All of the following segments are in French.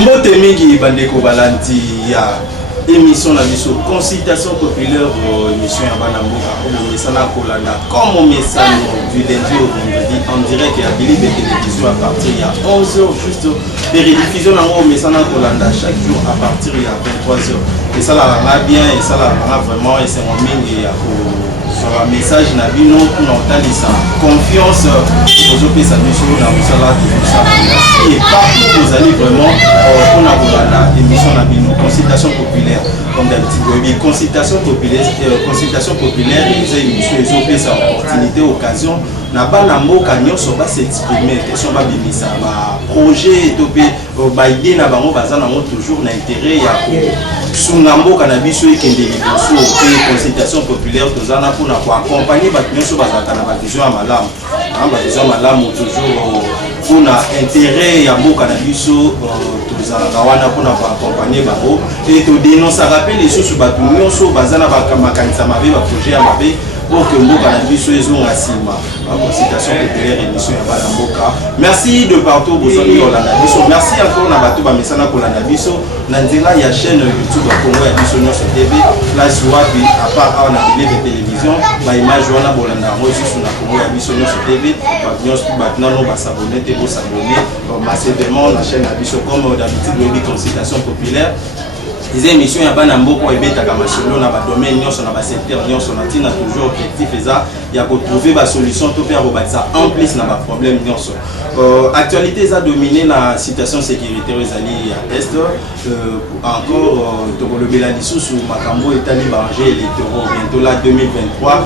Mbote mingi bandeko balanti ya émission na biso consultation populaire émission ya bana mboka oyo mesana kolanda comme message du lundi au vendredi en direct ya Bilibe télévision à partir ya 11h juste de rediffusion na ngo mesana kolanda chaque jour à partir ya 23h et ça la bien et ça la vraiment et c'est mon mingi ya ko sur un message na bino pour n'entalisa confiance aux opérations na musala et partout vous allez vraiment on a la émission na bino consultation populaire comme d'habitude oui consultation populaire et c'est émission les opérations opportunité occasion na bana mboka nyonso ba s'exprimer question ba bimisa ba projet topé ba idée na bango bazana ngo toujours na intérêt ya ko sunga mboka na biso ekende liboso pe consultation populaire tozana pona ko accompagner ba nyonso bazaka na ba vision ya malamu ba vision malamu toujours pona intérêt ya mboka na biso tozala wana pona ko accompagner bango et to dénoncer rappel les choses ba nyonso bazana ba makanisa mabe ba projet ya mabe pour que mboka na biso ezonga sima la consultation populaire émission ya bana mboka. Merci de partout bozoni Olanda biso. Merci encore na bato ba mesana kolanda biso na nzela ya chaîne YouTube ya Congo ya biso nyonso TV place wapi à part na télévision ba image wana bolanda ngo juste na Congo ya biso nyonso TV ba nyonso batna no ba s'abonner te bo s'abonner massivement la chaîne ya biso comme d'habitude web consultation populaire. Les émissions ya bana mboko ebetaka masolo na ba domaine nyonso na ba secteur nyonso na tina toujours objectif eza ya ko trouver ba solution to faire robata en plus na ba problème nyonso. Actualité eza dominé na situation sécuritaire ezali ya est encore to le beladisusu makambo etali barger électoraux bientôt là 2023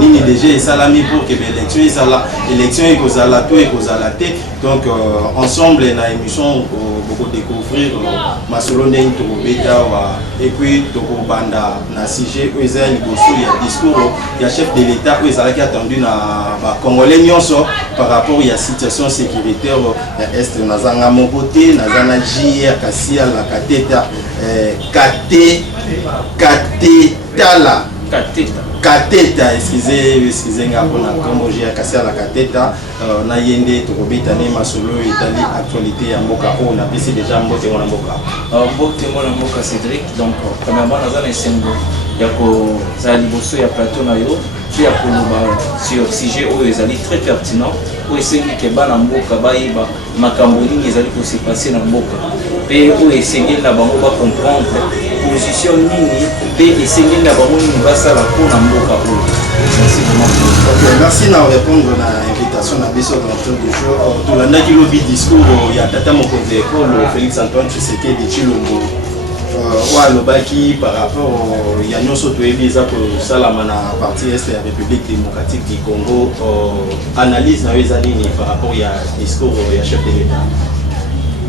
nini déjà salami pour que l'élection ekozala to ekozala te donc ensemble na émission beaucoup découvrir masolo ndenge to et puis toko banda na sujet oza liboso ya discours ya chef de l'état oza qui attendu na ba congolais nyonso par rapport ya situation sécuritaire ya est nazanga mokote nazana JR Kasia la Kateta Kateta excusez nga pona comme JR Kasia la Kateta na yende tokobeta ne masolo etali actualité ya mboka o na pesi déjà mbote mona mboka mboka Cédric donc premièrement nazana esengo ya ko za liboso ya plateau na yo puis ya koloba sur sujet oyo ezali très pertinent oyo esengi ke bana mboka bayeba makambo nini ezali ko se passer na mboka pe oyo esengi na bango ba comprendre position nini pe esengi na bango nini basala mpona mboka oyo. Merci vraiment. Merci de répondre à l'invitation à Bisso dans le jour. Tout le monde qui discours, il y a Tata Mokonde l'école, Félix Antoine Tshisekedi de Chilombo. Par rapport il y a nous surtout visa pour Salamana partie est la République démocratique du Congo analyse dans les années par rapport il y a discours il y a chef de l'État.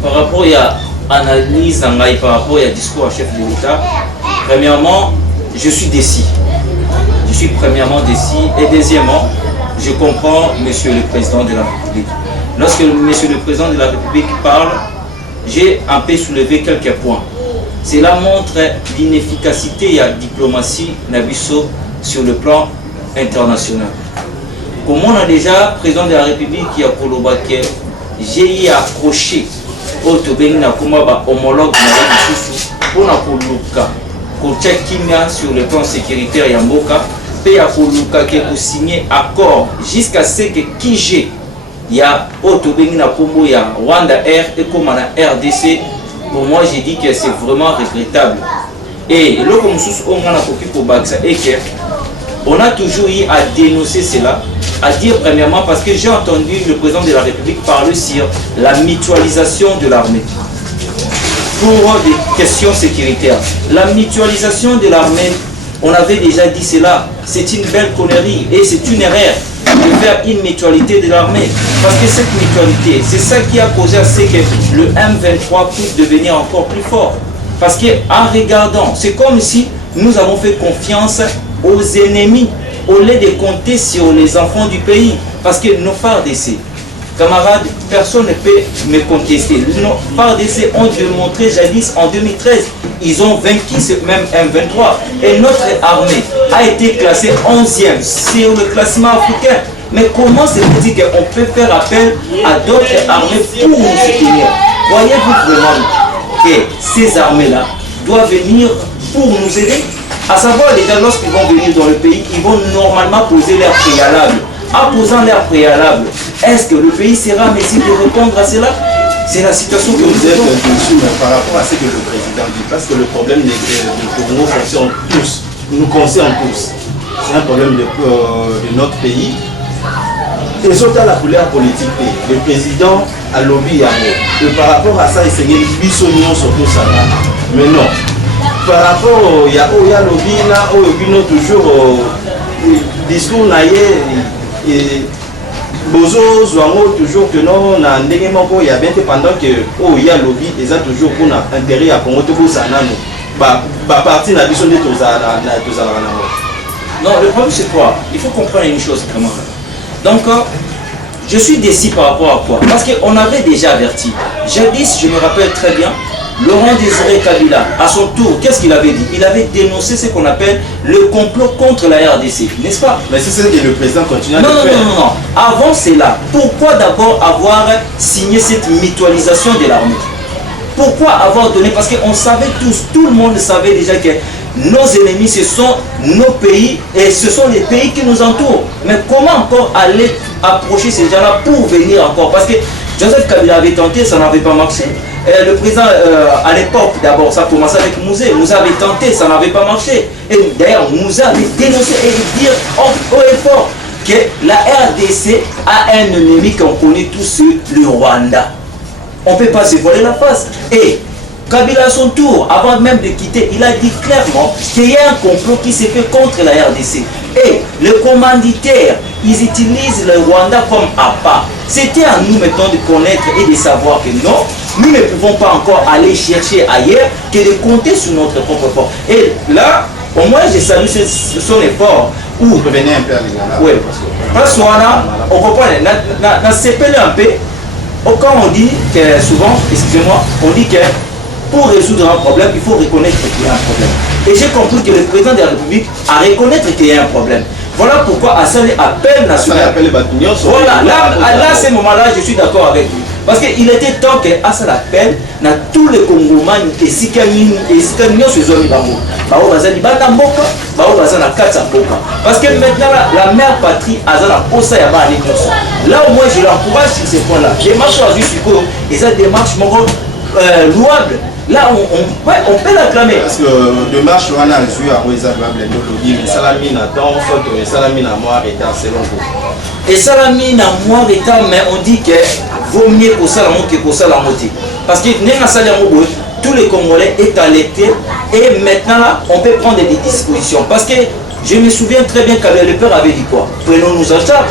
Par rapport il y a analyse par rapport il y a discours à chef de l'État. Premièrement, je suis déçu. Je suis premièrement déçu et deuxièmement, je comprends Monsieur le Président de la République. Lorsque Monsieur le Président de la République parle, j'ai un peu soulevé quelques points. Cela montre l'inefficacité de la diplomatie Nabiso sur le plan international. Comme on a déjà Président de la République qui a Kolobake, j'ai accroché au Tobeni Nakumaba homologue pour Nakoluka. Sur le plan sécuritaire Yamboka, puis à signer accord jusqu'à ce que Kije ya Otobeni na Kombo ya Rwanda Air et comme na RDC. Pour moi, j'ai dit que c'est vraiment regrettable. Et le on a toujours eu à dénoncer cela, à dire premièrement parce que j'ai entendu le président de la République parler sur la mutualisation de l'armée. Pour des questions sécuritaires. La mutualisation de l'armée, on avait déjà dit cela, c'est une belle connerie et c'est une erreur de faire une mutualité de l'armée. Parce que cette mutualité, c'est ça qui a causé à ce que le M23 puisse devenir encore plus fort. Parce qu'en regardant, c'est comme si nous avons fait confiance aux ennemis au lieu de compter sur les enfants du pays. Parce que nos FARDC, camarades, personne ne peut me contester. Nos FARDC ont démontré jadis en 2013, ils ont vaincu ce même M23. Et notre armée a été classée 11e sur le classement africain. Mais comment se fait-il qu'on peut faire appel à d'autres armées pour nous soutenir? Voyez-vous vraiment, que ces armées-là doivent venir pour nous aider. À savoir, déjà, lorsqu'ils vont venir dans le pays, ils vont normalement poser leur préalable. En posant leur préalable, est-ce que le pays sera en mesure de répondre à cela? C'est la situation que vous êtes dessus, mais par rapport à ce que le président dit, parce que le problème du Congo concerne tous, nous concerne tous. C'est un problème de notre pays. Et surtout à la couleur politique, le président a lobby à nous. Par rapport à ça, il s'est dit bisognon surtout ça. Mais non. Par rapport au lobby, là, au lobby, toujours discours naïe et bozo zwango toujours que non na ndenge moko ya bien pendant que il y a lobby ils ont toujours pour intérêt à Congo to sana no ba parti na biso nde tozala na non, le problème c'est quoi? Il faut comprendre une chose vraiment. Donc je suis déçu par rapport à quoi? Parce qu'on avait déjà averti. Jadis, je me rappelle très bien, Laurent Désiré Kabila, à son tour, qu'est-ce qu'il avait dit? Il avait dénoncé ce qu'on appelle le complot contre la RDC, n'est-ce pas? Mais c'est ce que le président continue à faire. Non. Avant cela, pourquoi d'abord avoir signé cette mutualisation de l'armée? Pourquoi avoir donné? Parce qu'on savait tous, tout le monde savait déjà que nos ennemis, ce sont nos pays et ce sont les pays qui nous entourent. Mais comment encore aller approcher ces gens-là pour venir encore? Parce que Joseph Kabila avait tenté, ça n'avait pas marché. Le président, à l'époque, d'abord, ça commençait avec Mouzé. Mouzé avait tenté, ça n'avait pas marché. Et d'ailleurs, Mouzé avait dénoncé et dire haut et fort que la RDC a un ennemi qu'on connaît tous, le Rwanda. On ne peut pas se voiler la face. Et Kabila, à son tour, avant même de quitter, il a dit clairement qu'il y a un complot qui s'est fait contre la RDC. Et les commanditaires, ils utilisent le Rwanda comme appât. C'était à nous maintenant de connaître et de savoir que non, nous ne pouvons pas encore aller chercher ailleurs que de compter sur notre propre effort. Et là, au moins, je salue son effort. Vous revenez un peu à l'égard. Oui, parce qu'on on comprend, on s'épelle un peu. Quand on dit que souvent, excusez-moi, on dit que pour résoudre un problème, il faut reconnaître qu'il y a un problème. Et j'ai compris que le président de la République a reconnaître qu'il y a un problème. Voilà pourquoi Assali appelle national. Voilà, là, à ce moment-là, je suis d'accord avec lui. Parce qu'il était temps que Assali appelle dans tous les Congomans et si Kanyo se zone bango. Bao bazali banda mboka, bao bazali na katsa mboka. Parce que maintenant la mère patrie azala posa ya ba ali koso. Là au moins je l'encourage sur ces points-là. Démarche à juste et ça démarche louable. Là, on peut l'acclamer. Parce que démarche, on a joué à Roisabable, mais Salamine a tant, et Salamine a moi, et selon vous. Et Salamine a moi, mais on dit que vaut mieux que ça que ça la moitié. Parce que tous les Congolais est alertés et maintenant là, on peut prendre des dispositions. Parce que je me souviens très bien que le père avait dit quoi? Prenons-nous en charge.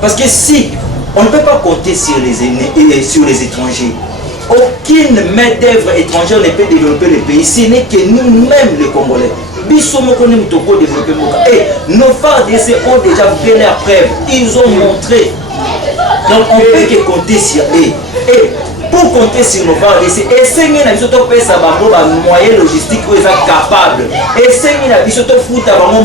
Parce que si on ne peut pas compter sur les aînés et sur les étrangers. Aucune main-d'œuvre étrangère ne peut développer le pays, ce n'est que nous-mêmes les Congolais. Et nos FARDC ont déjà fait leur preuve, ils ont montré. Donc on ne peut que compter sur eux. Et pour compter sur nos FARDC, essayez de faire un moyen logistique où ils sont capables. Essayez de faire un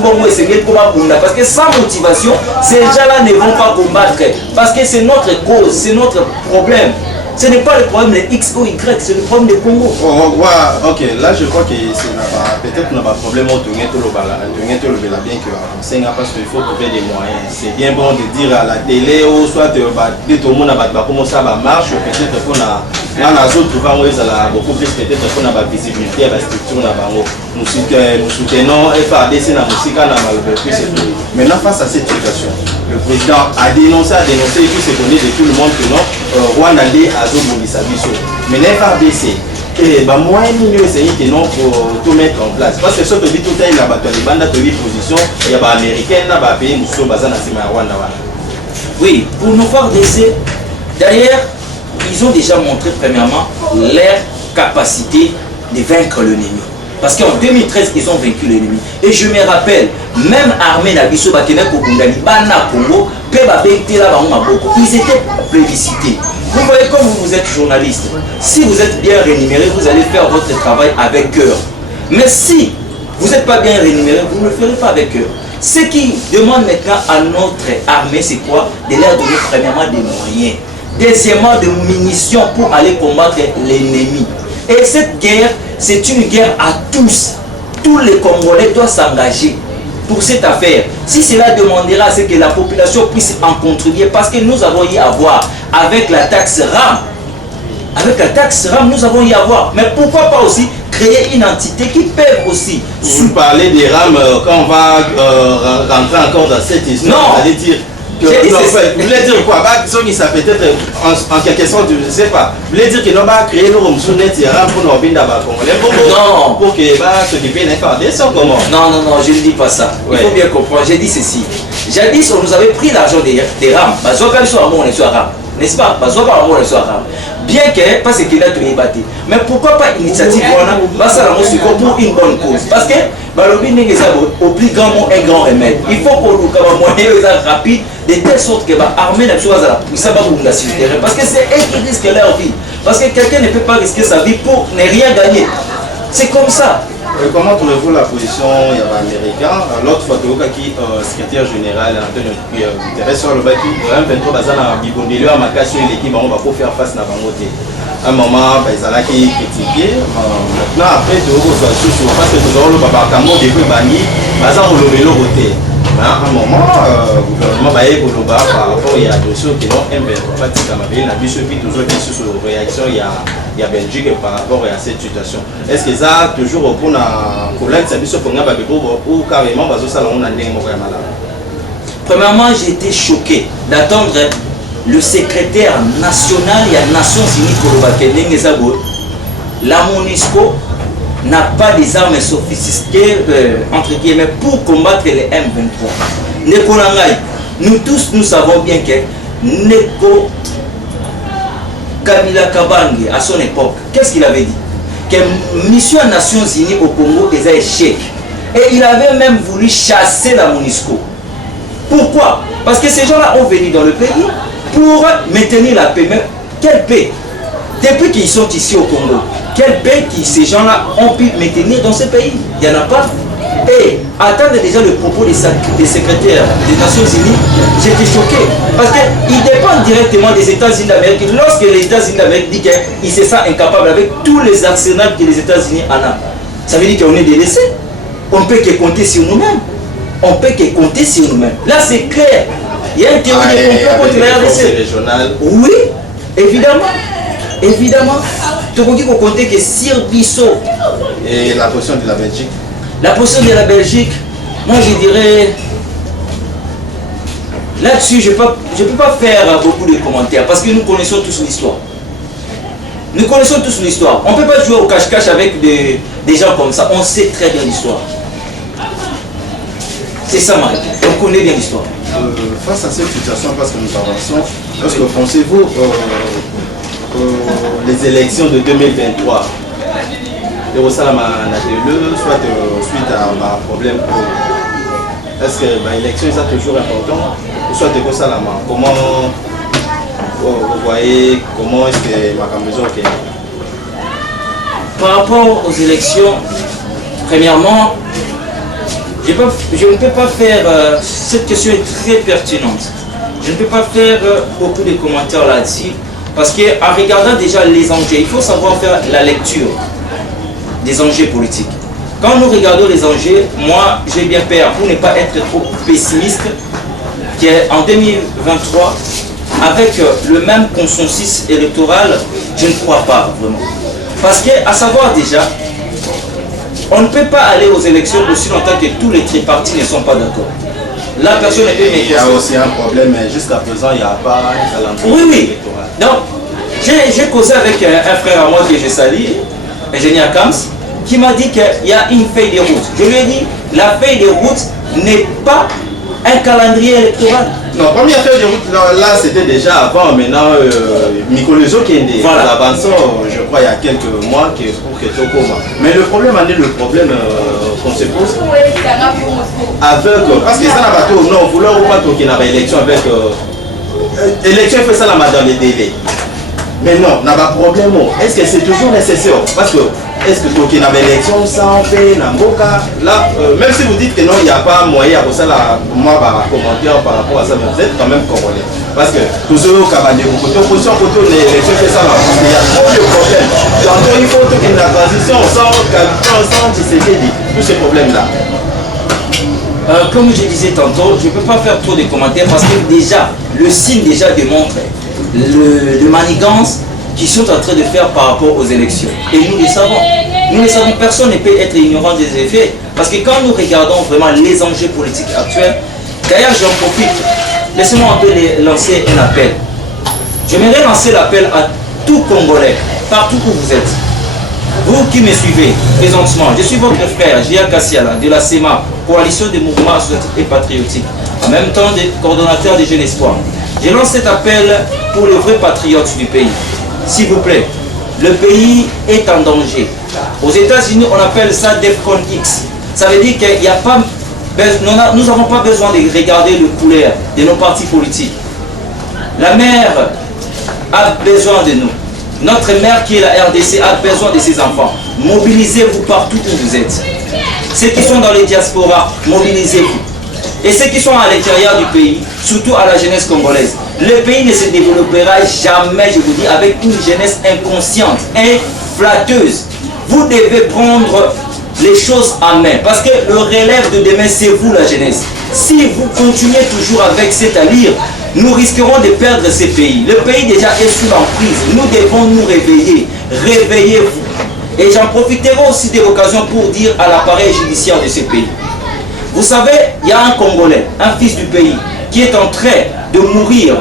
parce que sans motivation, ces gens-là ne vont pas combattre. Parce que c'est notre cause, c'est notre problème. Ce n'est pas le problème de X ou Y, c'est le problème du Congo. Ok, là je crois que c'est peut-être qu'on a un problème au bien que parce qu'il faut trouver des moyens. C'est bien bon de dire à la télé ou soit tout le monde va comment ça marche, peut-être qu'on a beaucoup plus peut-être qu'on a la visibilité à la structure. Nous soutenons FARDC dans la musique. Maintenant, face à cette situation, le président a dénoncé et puis c'est connu de tout le monde que non, Rwanda a Zobonisa Biso. Mais FARDC, et bah moi nous essayons que non pour tout mettre en place. Parce que ce que dit tout à l'heure, les bandes de position, il y a des américains, des pays nous sommes basés dans Rwanda. Oui, pour nos FARDC, d'ailleurs, ils ont déjà montré premièrement leur capacité de vaincre l'ennemi. Parce qu'en 2013, ils ont vaincu l'ennemi. Et je me rappelle, même armée Nabiso Bakene Kokundani, Bana Congo, ils étaient plébiscités. Vous voyez, comme vous êtes journaliste, si vous êtes bien rémunéré, vous allez faire votre travail avec cœur. Mais si vous n'êtes pas bien rémunéré, vous ne le ferez pas avec cœur. Ce qui demande maintenant à notre armée, c'est quoi? De leur donner premièrement des moyens. Deuxièmement, des munitions pour aller combattre l'ennemi. Et cette guerre, c'est une guerre à tous. Tous les Congolais doivent s'engager pour cette affaire. Si cela demandera à ce que la population puisse en contribuer, parce que nous avons y avoir avec la taxe RAM. Avec la taxe RAM, nous avons y avoir. Mais pourquoi pas aussi créer une entité qui peut aussi... Vous parlez des RAM, quand on va rentrer encore dans cette histoire, non. Vous allez dire... Vous voulez dire quoi? Ceux qui savent peut-être en quelque sorte, je ne sais pas. Vous voulez dire qu'ils n'ont pas créé nos net pour nos bins d'abord. Non. Pour que ceux qui viennent faire des sons comment? Non, non, non, je ne dis pas ça. Il faut bien comprendre. J'ai dit ceci. Jadis, on nous avait pris l'argent des RAM. N'est-ce pas? Bien que, parce qu'il a tout ébattu. Mais pourquoi pas initiative pour une bonne cause? Parce que au plus grand mot, un grand remède. Il faut qu'on nous ait un moyen rapide de telle sorte que l'armée n'a pas la puissance sur le terrain. Parce que c'est eux qui risquent leur vie. Parce que quelqu'un ne peut pas risquer sa vie pour ne rien gagner. C'est comme ça. Comment trouvez-vous la position américaine? L'autre fois, qui secrétaire général Guterres sur le bâti, 23 bazana bibondeli à Makassou et l'équipe on va faire face à Bangote. À un moment, ils allaient critiquer. Maintenant, après, parce que nous avons le baba Kambo depuis Bani, bazan au lobelo côté. À un moment, le gouvernement va y par rapport à des choses qui n'ont un peu pratique à ma ville, la bise puis toujours sur réaction il y a Belgique par rapport à cette situation. Est-ce que ça toujours pour la colère de sa pour ou carrément ça on a Premièrement, j'ai été choqué d'attendre le secrétaire national et la Nations Unies la MONUSCO n'a pas des armes sophistiquées entre guillemets pour combattre les M23. Nous tous nous savons bien que Neko Kabila Kabange à son époque, qu'est-ce qu'il avait dit? Que mission Nations Unies au Congo est un échec. Et il avait même voulu chasser la MONUSCO. Pourquoi? Parce que ces gens-là ont venu dans le pays pour maintenir la paix. Mais quelle paix? Depuis qu'ils sont ici au Congo, quelle paix que ces gens-là ont pu maintenir dans ce pays? Il n'y en a pas. Et attendre déjà le propos des secrétaires des Nations Unies, j'étais choqué. Parce qu'ils dépendent directement des États-Unis d'Amérique. Lorsque les États-Unis d'Amérique disent qu'ils se sentent incapables avec tous les arsenals que les États-Unis en ont, ça veut dire qu'on est délaissés. On ne peut que compter sur nous-mêmes. On peut que compter sur nous-mêmes. Là, c'est clair. Il y a une théorie de complot contre la RDC. Oui, évidemment. Évidemment. Tu peux compter que Sir Bissot. Et la position de la Belgique? La position de la Belgique, moi je dirais. Là-dessus, je ne peux pas faire beaucoup de commentaires parce que nous connaissons tous l'histoire. Nous connaissons tous l'histoire. On ne peut pas jouer au cache-cache avec des gens comme ça. On sait très bien l'histoire. C'est ça ma réponse. On connaît bien l'histoire. Face à cette situation, parce que nous avançons, est-ce que pensez-vous les élections de 2023 soit suite à un problème, est-ce que l'élection est toujours important? Soit de Salama, comment vous voyez, comment est-ce que ma maison est? Par rapport aux élections, premièrement, je ne peux pas faire, cette question est très pertinente, je ne peux pas faire beaucoup de commentaires là-dessus, parce qu'en regardant déjà les enjeux, il faut savoir faire la lecture des enjeux politiques. Quand nous regardons les enjeux, moi j'ai bien peur pour ne pas être trop pessimiste qu'en 2023, avec le même consensus électoral, je ne crois pas vraiment. Parce qu'à savoir déjà, on ne peut pas aller aux élections aussi longtemps que tous les tripartis ne sont pas d'accord. La personne ne peut pas. Il y a aussi un problème, mais jusqu'à présent, il n'y a pas un calendrier électoral. Donc, j'ai causé avec un frère à moi que je salue, ingénieur Kams, qui m'a dit qu'il y a une feuille de route. Je lui ai dit, la feuille de route n'est pas un calendrier électoral. Non, première feuille de route, là c'était déjà avant, maintenant, Mikolozo qui est avançant, je crois, il y a quelques mois, pour que Tokoma. Mais le problème, qu'on se pose, avec, parce que ça n'a pas tout, non, vouloir ou pas qu'il y ait une élection avec, élection, il faut ça dans les délais. Mais non, n'a pas de problème. Est-ce que c'est toujours nécessaire? Parce que est-ce que tu as une élection sans paix, là, même si vous dites que non, il n'y a pas moyen pour ça, moi, commentaire par rapport à ça, mais vous êtes quand même congolais. Parce que toujours au Cabane, opposition, l'élection fait ça, parce qu'il y a trop de problèmes. Tantôt, il faut qu'il y ait la transition sans Kabitan, sans Tshisekedi, tous ces problèmes-là. Comme je disais tantôt, je ne peux pas faire trop de commentaires parce que déjà, le signe déjà démontre le manigance qu'ils sont en train de faire par rapport aux élections. Et nous les savons. Nous les savons, personne ne peut être ignorant des effets. Parce que quand nous regardons vraiment les enjeux politiques actuels, d'ailleurs j'en profite, laissez-moi un peu lancer un appel. J'aimerais lancer l'appel à tout Congolais, partout où vous êtes. Vous qui me suivez présentement, je suis votre frère Gia Kassiala de la SEMA, Coalition des mouvements associatifs et patriotiques, en même temps des coordonnateurs des Jeunes Espoirs. Je lance cet appel pour les vrais patriotes du pays. S'il vous plaît, le pays est en danger. Aux États-Unis, on appelle ça DEFCON X. Ça veut dire qu'il n'y a pas, nous n'avons pas besoin de regarder le couleur de nos partis politiques. La mère a besoin de nous. Notre mère qui est la RDC a besoin de ses enfants. Mobilisez-vous partout où vous êtes. Ceux qui sont dans les diasporas, mobilisez-vous. Et ceux qui sont à l'intérieur du pays, surtout à la jeunesse congolaise. Le pays ne se développera jamais, je vous dis, avec une jeunesse inconsciente et flatteuse. Vous devez prendre les choses en main. Parce que le relève de demain, c'est vous la jeunesse. Si vous continuez toujours avec cette allure, nous risquerons de perdre ces pays. Le pays déjà est sous l'emprise. Nous devons nous réveiller. Réveillez-vous. Et j'en profiterai aussi de l'occasion pour dire à l'appareil judiciaire de ce pays. Vous savez, il y a un Congolais, un fils du pays, qui est en train de mourir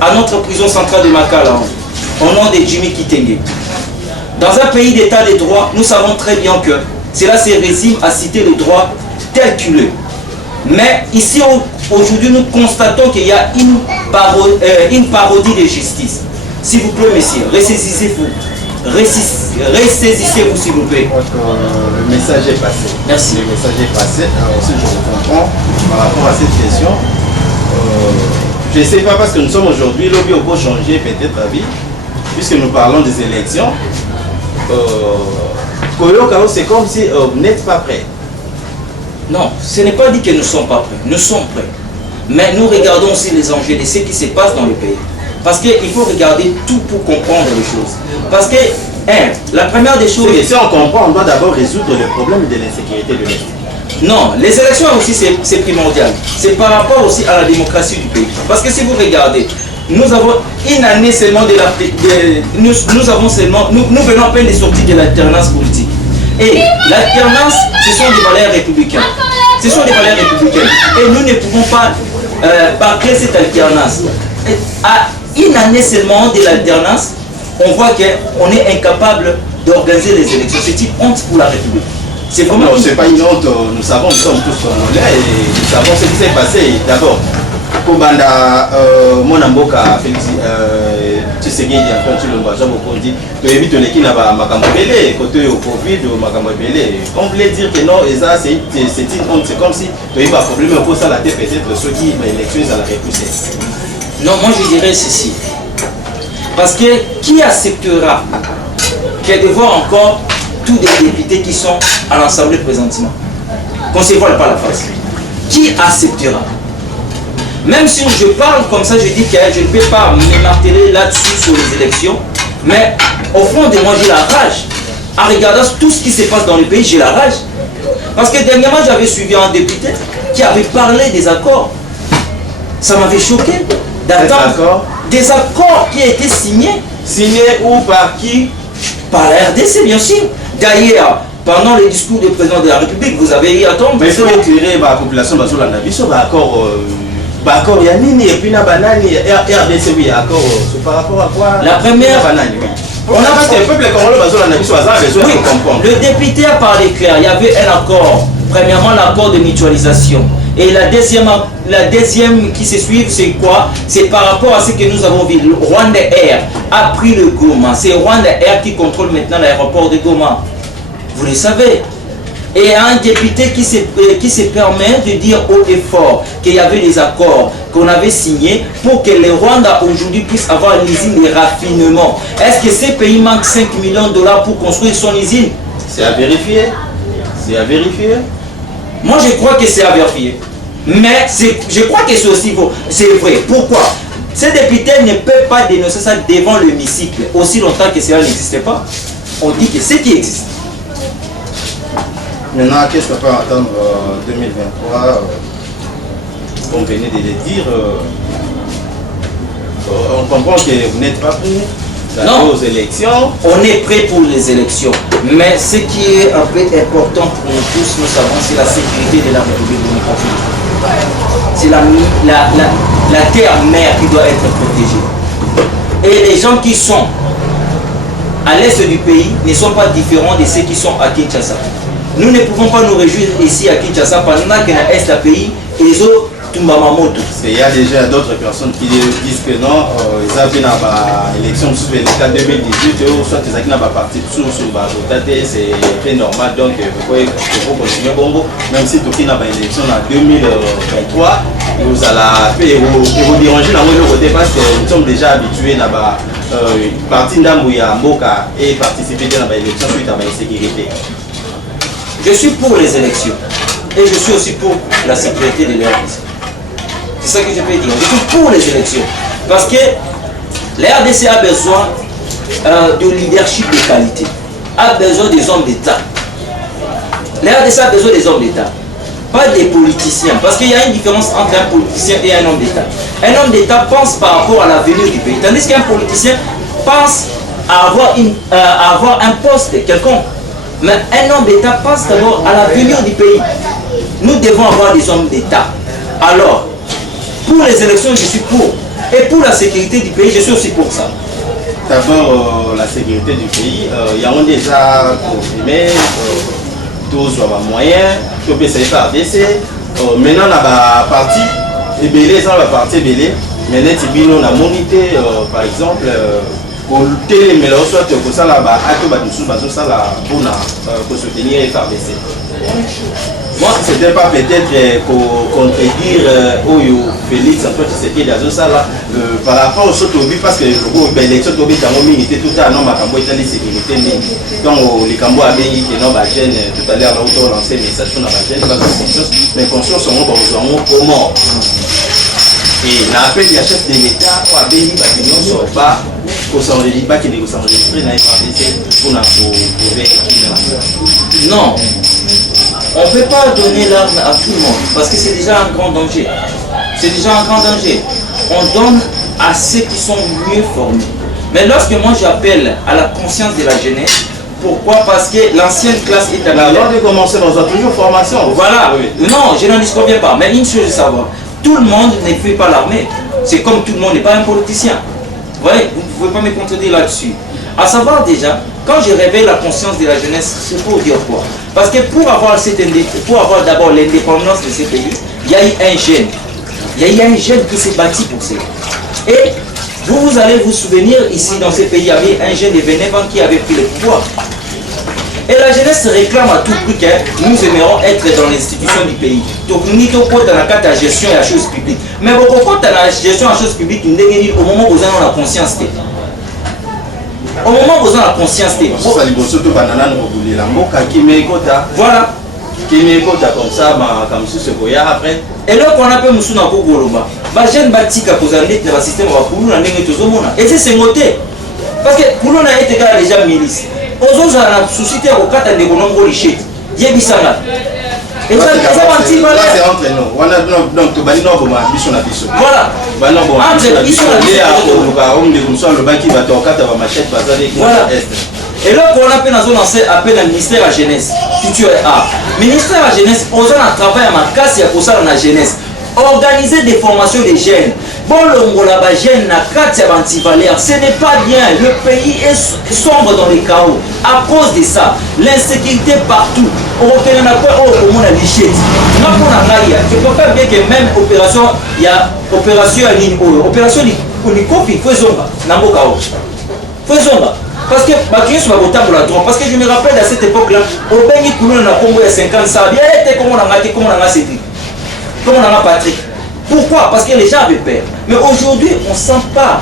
à notre prison centrale de Makala, au nom de Jimmy Kitenge. Dans un pays d'état de droit, nous savons très bien que cela se résume à citer le droit tel qu'il est. Mais ici, aujourd'hui, nous constatons qu'il y a une parodie de justice. S'il vous plaît, messieurs, ressaisissez-vous. Ressaisissez-vous, s'il vous plaît. Le message est passé. Merci. Le message est passé. Alors aussi, je vous comprends par rapport à cette question. Je ne sais pas, parce que nous sommes aujourd'hui, lobby au beau changer peut-être la vie, puisque nous parlons des élections. C'est comme si vous n'êtes pas prêts. Non, ce n'est pas dit que nous ne sommes pas prêts. Nous sommes prêts. Mais nous regardons aussi les enjeux de ce qui se passe dans le pays. Parce qu'il faut regarder tout pour comprendre les choses. Parce que, la première des choses... Si on comprend, on doit d'abord résoudre le problème de l'insécurité de l'État. Non, les élections aussi c'est primordial. C'est par rapport aussi à la démocratie du pays. Parce que si vous regardez, nous avons une année seulement de la... nous venons à peine de sortir de l'alternance politique. Et l'alternance, ce sont des valeurs républicaines. Ce sont des valeurs républicaines. Et nous ne pouvons pas bâcler cette alternance. Et à une année seulement de l'alternance, on voit qu'on est incapable d'organiser les élections. C'est une honte pour la République. C'est vraiment... Non, ce n'est pas une honte. Nous savons, nous sommes tous congolais et nous savons ce qui s'est passé. D'abord, Kobanda, mon amboka, Félix, Tshisekedi, Antoine Tshilombo, Jean Bokondi, tu évites le qui n'a pas Makamobele, côté au Covid, Makamobele. On voulait dire que non, et ça, c'est une honte. C'est comme si tu n'avais pas de problème pour ça, la tête peut-être ceux qui l'élection, à la repousser. Non, moi je dirais ceci. Parce que qui acceptera qu'il de voir encore tous les députés qui sont à l'Assemblée présentement, qu'on ne se voile pas la face? Qui acceptera? Même si je parle comme ça, je dis que je ne peux pas me marteler là-dessus sur les élections, mais au fond de moi, j'ai la rage. En regardant tout ce qui se passe dans le pays, j'ai la rage. Parce que dernièrement, j'avais suivi un député qui avait parlé des accords. Ça m'avait choqué d'attendre des accords qui étaient signés. Signés où, par qui? Par la RDC, bien sûr. D'ailleurs, pendant les discours du président de la République, vous avez eu à attendre. Mais il faut éclairer la population sur la navigation, d'accord. D'accord, il y a Nini et puis il y a Banani, RDC, oui, d'accord. Par rapport à quoi? La première. On a parce que le peuple congolais sur la navigation, ça a besoin de comprendre. Le député a parlé clair, il y avait un accord. Premièrement, l'accord de mutualisation. Et la deuxième qui se suit, c'est quoi? C'est par rapport à ce que nous avons vu. Rwanda Air a pris le Goma. C'est Rwanda Air qui contrôle maintenant l'aéroport de Goma. Vous le savez. Et un député qui se permet de dire haut et fort qu'il y avait des accords qu'on avait signés pour que le Rwanda aujourd'hui puisse avoir une usine de raffinement. Est-ce que ces pays manquent 5 millions de dollars pour construire son usine? C'est à vérifier. C'est à vérifier. Moi, je crois que c'est à vérifier. Mais je crois que c'est aussi faux. C'est vrai. Pourquoi? Ces députés ne peuvent pas dénoncer ça devant l'hémicycle aussi longtemps que cela n'existait pas. On dit que c'est qui existe. Maintenant, qu'est-ce qu'on peut attendre 2023 comme vous venez de le dire, on comprend que vous n'êtes pas prêts aux élections. On est prêt pour les élections. Mais ce qui est un peu important pour nous tous, nous savons, c'est la sécurité de la République démocratique. C'est la terre-mère qui doit être protégée. Et les gens qui sont à l'est du pays ne sont pas différents de ceux qui sont à Kinshasa. Nous ne pouvons pas nous réjouir ici à Kinshasa pendant que dans l'est du pays, ils ont Tumbamamoto. Il y a déjà d'autres personnes qui disent que non, ils avaient une élection sous l'État 2018, ou soit ils ont parti sous c'est très normal, donc vous pouvez continuer Bongo, même si tu as une élection en 2023, vous allez vous déranger dans le côté parce que nous sommes déjà habitués à la partie d'Amouya Mboka et participer à l'élection suite à la sécurité. Je suis pour les élections et je suis aussi pour la sécurité de l'RDC. C'est ça que je peux dire. Je suis pour les élections. Parce que l'RDC a besoin de leadership de qualité. A besoin des hommes d'État. L'RDC a besoin des hommes d'État. Pas des politiciens. Parce qu'il y a une différence entre un politicien et un homme d'État. Un homme d'État pense par rapport à l'avenir du pays. Tandis qu'un politicien pense à avoir un poste quelconque. Mais un homme d'État pense d'abord à l'avenir du pays. Nous devons avoir des hommes d'État. Alors, pour les élections, je suis pour. Et pour la sécurité du pays, je suis aussi pour ça. D'abord, la sécurité du pays, il y a déjà confirmé, tous les moyens, tout peut se faire baisser. Maintenant, on a parti, et belé, ça va partir belé. Maintenant, on a monité, par exemple, pour les mélanges, soit pour ça, là-bas, pour soutenir et faire baisser. Moi, ce n'était pas peut-être pour contredire Félix Antoine Tshisekedi par rapport au Sotobi, parce que l'élection de Sotobi était tout à l'heure, il sécurité. Donc, les Cambo avaient dit que non, tout à l'heure, on a lancé un message sur la conscience, mais conscience, on va comment. Et l'appel du chef de l'État, on a dit que nous sommes pas, qu'on s'enregistre pas, qu'il ne s'enregistre pas, pour non. On ne peut pas donner l'arme à tout le monde parce que c'est déjà un grand danger. C'est déjà un grand danger. On donne à ceux qui sont mieux formés. Mais lorsque moi j'appelle à la conscience de la jeunesse, pourquoi? Parce que l'ancienne classe est à avant de commencer, on a toujours formation. Voilà. Oui. Non, je n'en disconviens pas. Mais une chose à savoir, tout le monde ne fait pas l'armée. C'est comme tout le monde n'est pas un politicien. Vous voyez, vous ne pouvez pas me contredire là-dessus. À savoir déjà, quand je réveille la conscience de la jeunesse, c'est pour dire quoi? Parce que pour avoir d'abord l'indépendance de ce pays, il y a eu un jeune. Il y a eu un jeune qui s'est bâti pour ça. Et vous allez vous souvenir, ici dans ce pays, il y avait un jeune de 29 ans qui avait pris le pouvoir. Et la jeunesse réclame à tout prix que nous aimerons être dans l'institution du pays. Donc nous sommes dans la gestion et la chose publique. Mais quand dans la gestion et la chose publique, nous devons au moment où vous avez la conscience. Au moment où vous avez la conscience, voilà. Comme ça, comme si c'est après. Et là, on appelle Moussou Nako Goloba. Ma jeune bâtique à cause d'un système pour nous, et c'est noté. Parce que pour nous, on a été déjà milice. Aux autres, on a suscité au 4 de Gonombo Richet. Yébissanga. Et ça, c'est entre nous. Donc, tu vas dire que mission na biso. Voilà. Voilà. Et là, on appelle dans zone appel à ministère de la jeunesse. Culture et art. Ministère de la jeunesse, on a un travail à ma casse et à cause de la jeunesse. Organiser des formations des jeunes. Bon, le la jeune na carte ya antivalère, ce n'est pas bien. Le pays est sombre dans les chaos. À cause de ça, l'insécurité partout. On reconnaît quoi au monde à lichette. Je peux pas bien que même opération, il y a opération à ligne opération Unikofi, faisons là. Faisons là. Parce que Bakio sur la droit. Parce que je me rappelle à cette époque-là, au Béni Kounou, on a Congo il y a 50 ça. Bien été comme on a maté, comme on a Cédric, comme on a Patrick. Pourquoi? Parce que les gens avaient peur. Mais aujourd'hui, on ne sent pas.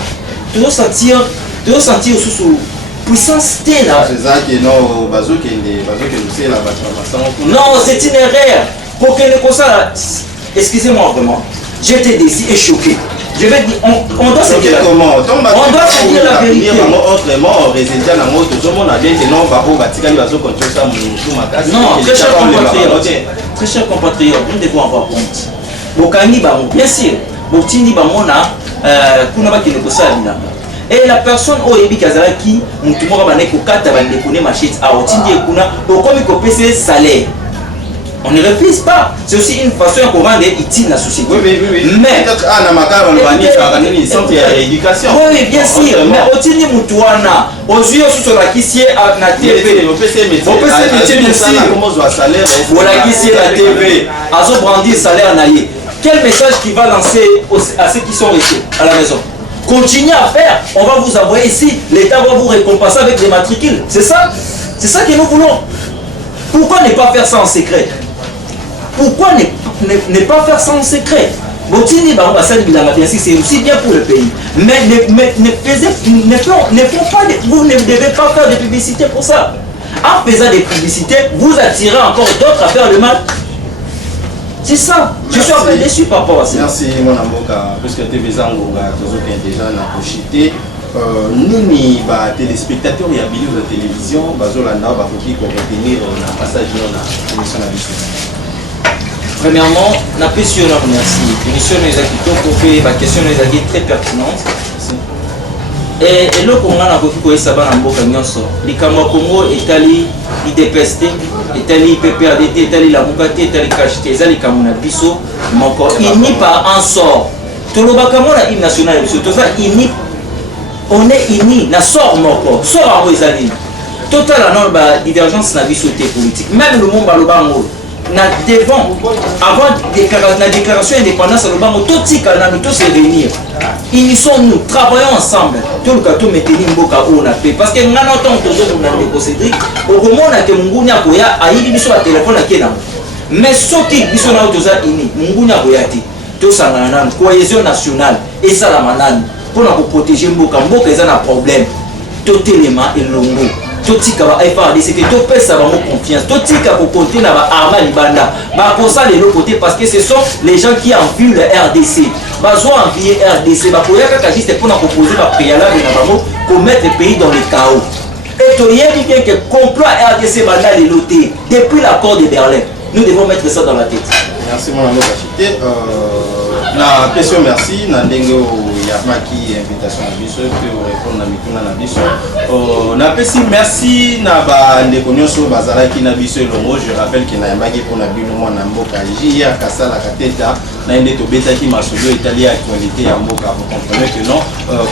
Tu dois sentir sous puissance là. C'est ça qui est non, non, c'est une erreur. Pour que les ça, excusez-moi vraiment, j'étais déçu et choqué. Je vais dire, on doit se dire comment on doit se dire la vérité. Autrement, résultat dans notre tout le monde a bien que non, Babo Vatican va se contrôler ça non, très chers compatriotes, très chers compatriotes, nous devons avoir honte. Bokani Bamo, bien sûr, Botini Bamona, Kunaba qui ne peut ça et la personne au Ebi Kazalaki, Moutumora Baneko Kata Bandekone Machette, a Otindi Kuna, au comme il salaire. On ne refuse pas. C'est aussi une façon qu'on rend utile la société. Oui. Mais oui, bien sûr. Mais Otini Moutouana, aux yeux sur la kissier à la TV. Voilà kissier la TV. Azo brandi salaire naïe. Quel message qui va lancer à ceux qui sont restés à la maison? Continuez à faire, on va vous envoyer ici, l'État va vous récompenser avec des matricules. C'est ça que nous voulons. Pourquoi ne pas faire ça en secret? Pourquoi ne pas faire ça en secret? C'est aussi bien pour le pays. Mais vous ne devez pas faire de publicité pour ça. En faisant des publicités, vous attirez encore d'autres à faire le mal. C'est ça. Je suis un peu déçu par rapport à ça. Merci mon amour, parce que tu es déjà projeté. Nous, téléspectateurs et habitués de la télévision, nous avons retenir le passage de l'émission de la vie. Premièrement, nous avons remercié. L'émission de la question est très pertinente. Et le Congo a beaucoup de savoir en Boka Nyonso. Les Congo est allé IDPST, est allé PPRDT, est allé la Moukati, est allé KHT, est allé Kamuna Bisso, il n'y a pas un sort. Tout le Bakamon a une nationale, on est unis, na sort moko, sort en Wezali. Total la divergence na Bisso politique. Même le monde Balobango. Na devant avant la déclaration d'indépendance le bango tout tika na nous se réunir unissons-nous travaillons ensemble tout le cas tout maintenir mboka on a fait parce que ngana tant toujours na ndeko Cédric au komona ke mungunya koya ayibi biso la téléphone akena mais soki biso na otoza ini mungunya koya ti to sangana na cohésion nationale et ça la manane pour la protéger mboka eza na problème tout élément et longo totika ba FARDC que to pesa ba confiance totika ko compter na ba arma libanda ba pour ça les l'autre côté parce que ce sont les gens qui envient le RDC bazo envier RDC ba koya kaka juste pour na proposer ba préalable na bango pour mettre le pays dans le chaos et to yebi bien que complot RDC banda les loter depuis l'accord de Berlin nous devons mettre ça dans la tête. Merci mon ami Kachité. Na question merci na ndengo ya maki invitation à biso pour répondre na mituna na biso na pesi merci na ba ndeko nyonso bazalaki na biso elongo. Je rappelle que na yambaki pour na bino mwana mboka jia kasala kateta na ende to betaki masolo etali actualité ya mboka. Vous comprenez que non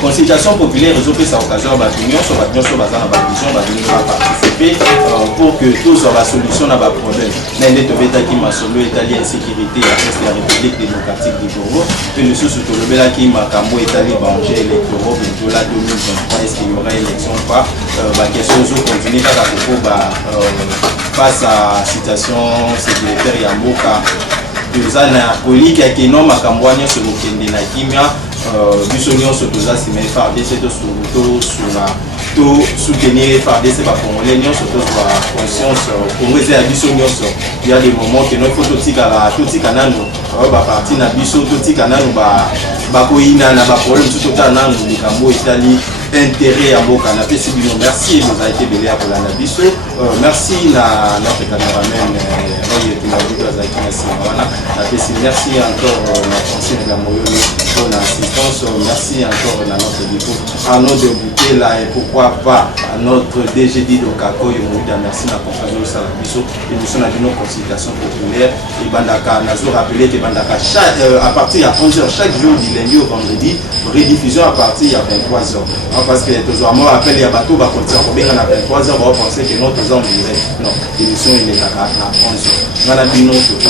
consultation populaire ezopesa occasion ba nyonso bazana ba vision ba venir participer pour que tous la solution na ba problème na ende to betaki masolo etali insécurité à la République démocratique du Congo. Et le sous-sous le bel qui m'a cambo étalé banché électoraux de la 2023. Est-ce qu'il y aura élection ou pas? La question est continue à face à la situation sécuritaire Yamboka. Nous avons politique qui est énorme à Cambouania sur le Kenya na Kimia. Bissonion sur tout ça, c'est même FARDC sur la tout soutenir FARDC par Congolais, nous surtout sur la conscience congolaise à Bissonion. Il y a des moments que nous faut tout nano ba parti na biso tout nano ba koina na ba problème tout nano likambo Italie intérêt à Boka na pesi bino. Merci vous avez été belé à la biso. Merci na notre caméraman merci encore la conseil de la Moyoli pour l'assistance. Merci encore à notre dépôt Arnaud de Bouquet là et pourquoi pas à notre DGD de Kako merci na confiance à la biso et nous sommes dans une consultation populaire et bandaka nazo rappeler que bandaka à partir à 11h chaque jour du lundi au vendredi rediffusion à partir à 23h parce que toujours moi rappelle il y a bateau va continuer à bien à 23h on va penser que notre zone direct non l'émission il est à 11h. Voilà, bino, tout le